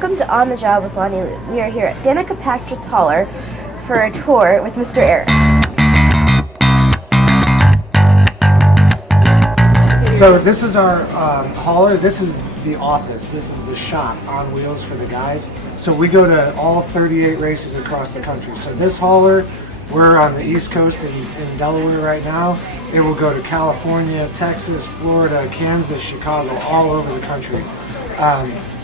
Welcome to On the Job with Lani. We are here at Danica Patrick's Hauler for a tour with Mr. Eric. So this is our hauler. This is the office. This is the shop on wheels for the guys. So we go to all 38 races across the country. So this hauler, we're on the East Coast in Delaware right now. It will go to California, Texas, Florida, Kansas, Chicago, all over the country.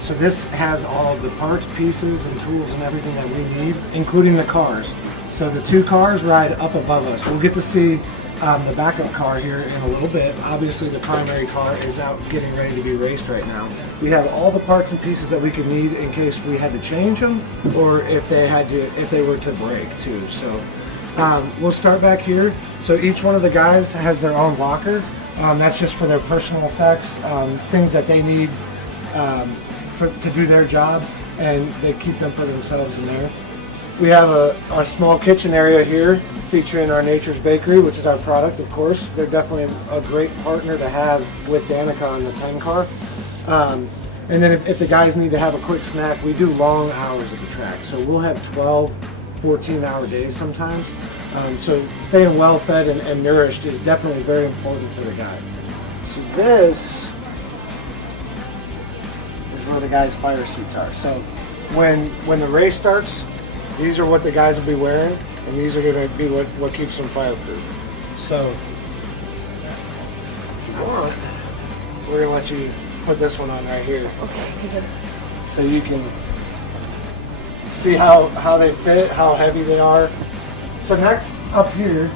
So this has all of the parts, pieces, and tools and everything that we need, including the cars. So the two cars ride up above us. We'll get to see the backup car here in a little bit. Obviously the primary car is out getting ready to be raced right now. We have all the parts and pieces that we could need in case we had to change them, or if they were to break too. So we'll start back here. So each one of the guys has their own locker. That's just for their personal effects, things that they need to do their job, and they keep them for themselves in there. We have our small kitchen area here featuring our Nature's Bakery, which is our product, of course. They're definitely a great partner to have with Danica on the 10 car. And then if the guys need to have a quick snack, we do long hours at the track. So we'll have 12, 14-hour days sometimes. So staying well fed and nourished is definitely very important for the guys. So this is where the guys' fire suits are. So when the race starts, these are what the guys will be wearing, and these are going to be what keeps them fireproof. So if you want, we're going to let you put this one on right here. Okay. So you can see how they fit, how heavy they are. So next up here,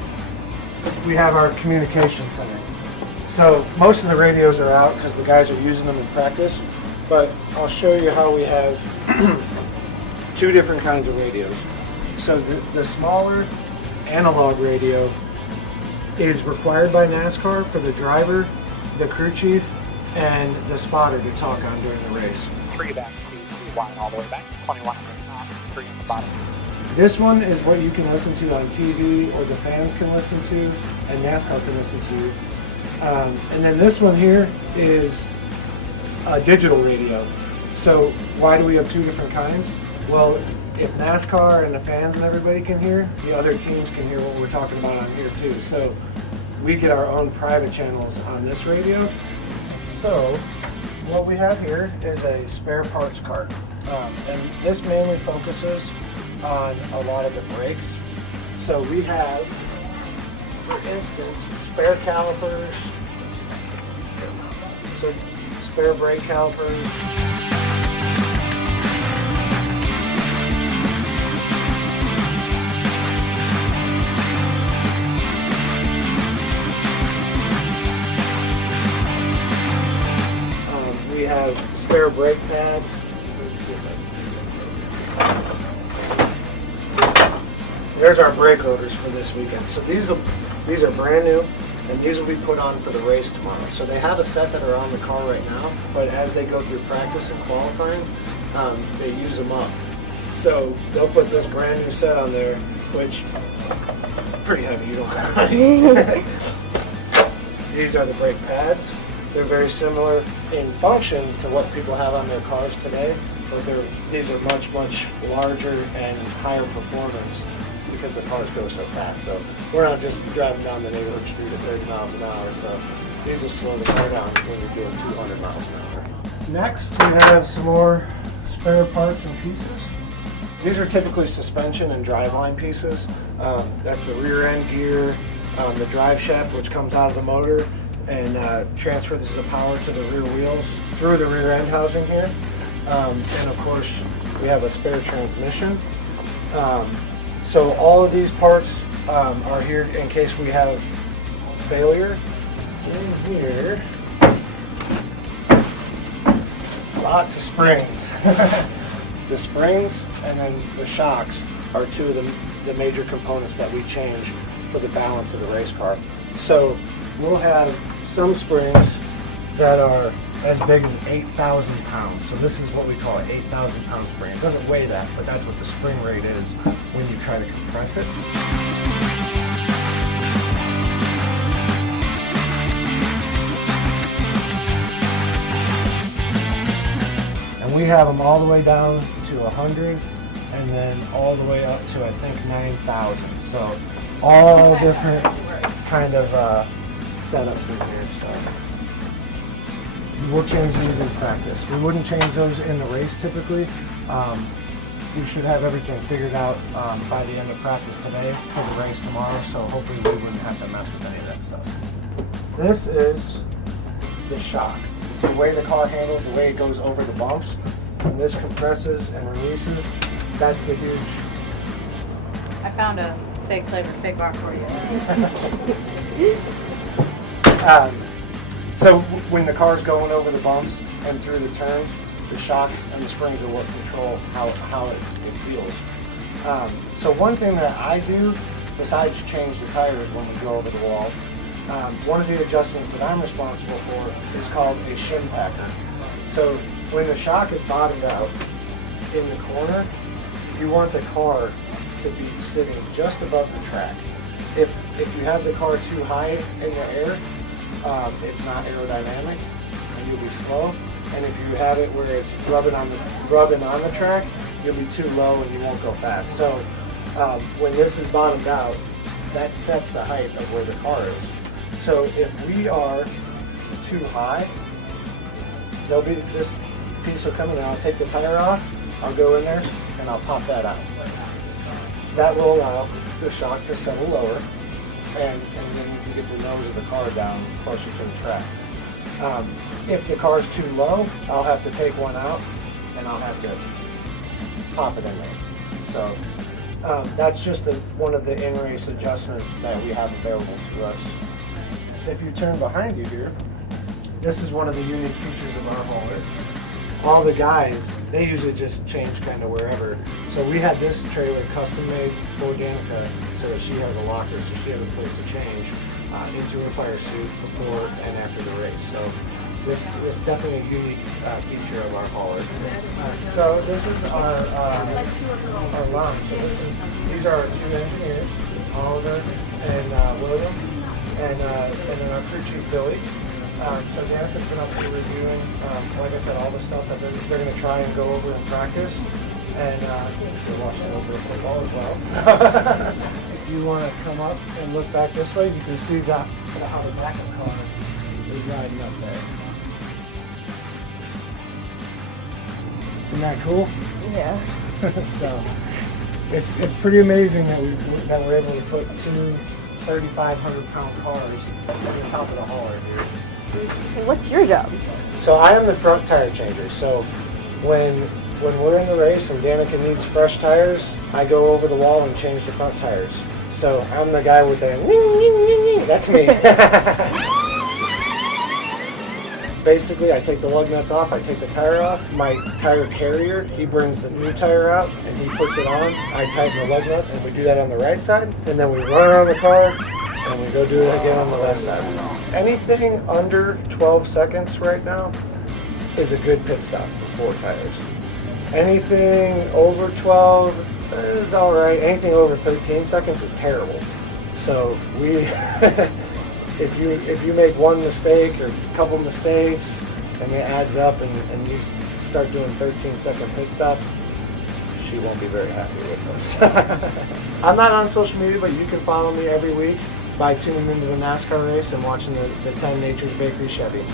we have our communication center. So most of the radios are out because the guys are using them in practice, but I'll show you how we have two different kinds of radios. So the smaller analog radio is required by NASCAR for the driver, the crew chief, and the spotter to talk on during the race. 3 back, 2 wide all the way back, 21 3 on the bottom. This one is what you can listen to on TV, or the fans can listen to, and NASCAR can listen to. And then this one here is a digital radio. So why do we have two different kinds? Well, if NASCAR and the fans and everybody can hear, the other teams can hear what we're talking about on here too. So we get our own private channels on this radio. So what we have here is a spare parts cart. And this mainly focuses on a lot of the brakes. So we have, for instance, spare calipers, so spare brake calipers, we have spare brake pads. Let's see if there's our brake rotors for this weekend. So these are brand new, and these will be put on for the race tomorrow. So they have a set that are on the car right now, but as they go through practice and qualifying, they use them up. So they'll put this brand new set on there, which pretty heavy. You don't. These are the brake pads. They're very similar in function to what people have on their cars today, but these are much, much larger and higher performance because the cars go so fast. So we're not just driving down the neighborhood street at 30 miles an hour, so these will slow the car down when you're doing 200 miles an hour. Next, we have some more spare parts and pieces. These are typically suspension and driveline pieces. That's the rear end gear, the drive shaft, which comes out of the motor and transfers the power to the rear wheels through the rear end housing here. And of course, we have a spare transmission. So all of these parts are here in case we have failure. In here, lots of springs. The springs and then the shocks are two of the major components that we change for the balance of the race car. So we'll have some springs that are as big as 8,000 pounds. So this is what we call an 8,000 pound spring. It doesn't weigh that, but that's what the spring rate is when you try to compress it. And we have them all the way down to 100, and then all the way up to I think 9,000. So all different kind of setups in here. So we'll change these in practice. We wouldn't change those in the race typically. We should have everything figured out by the end of practice today for the race tomorrow, so hopefully we wouldn't have to mess with any of that stuff. This is the shock. The way the car handles, the way it goes over the bumps, when this compresses and releases, that's the huge... I found a fake flavor fig bar for you. So when the car's going over the bumps and through the turns, the shocks and the springs are what control how it feels. So one thing that I do, besides change the tires when we go over the wall, one of the adjustments that I'm responsible for is called a shim packer. So when the shock is bottomed out in the corner, you want the car to be sitting just above the track. If you have the car too high in the air, it's not aerodynamic and you'll be slow. And if you have it where it's rubbing on the track, you'll be too low and you won't go fast. So when this is bottomed out, that sets the height of where the car is. So if we are too high, there'll be this piece will come in and I'll take the tire off, I'll go in there and I'll pop that out. That will allow the shock to settle lower and then you can get the nose of the car down closer to the track. If the car's too low, I'll have to take one out and I'll have to pop it in there. So that's just one of the in-race adjustments that we have available to us. If you turn behind you here, this is one of the unique features of our hauler. All the guys, they usually just change kind of wherever. So we had this trailer custom made for Danica so that she has a locker, so she has a place to change into her fire suit before and after the race. So this is definitely a unique feature of our hauler. So this is our line. So these are our two engineers, Oliver and William, and then our crew chief Billy. So Danica's been up here reviewing, like I said, all the stuff that they're going to try and go over in practice, and we're watching a little bit of football as well. So if you want to come up and look back this way, you can see how the back of the car is riding up there. Isn't that cool? Yeah. So it's pretty amazing that we're able to put two 3,500-pound cars on the top of the hauler here. What's your job? So I am the front tire changer. So when we're in the race and Danica needs fresh tires, I go over the wall and change the front tires. So I'm the guy with the that's me. Basically, I take the lug nuts off, I take the tire off. My tire carrier, he brings the new tire out and he puts it on. I tighten the lug nuts and we do that on the right side. And then we run around the car and we go do it again on the left side. Anything under 12 seconds right now is a good pit stop for 4 tires. Anything over 12 is all right. Anything over 13 seconds is terrible. So we... If you make one mistake or a couple mistakes and it adds up and you start doing 13-second pit stops, she won't be very happy with us. I'm not on social media, but you can follow me every week by tuning into the NASCAR race and watching the 10 Nature's Bakery Chevy.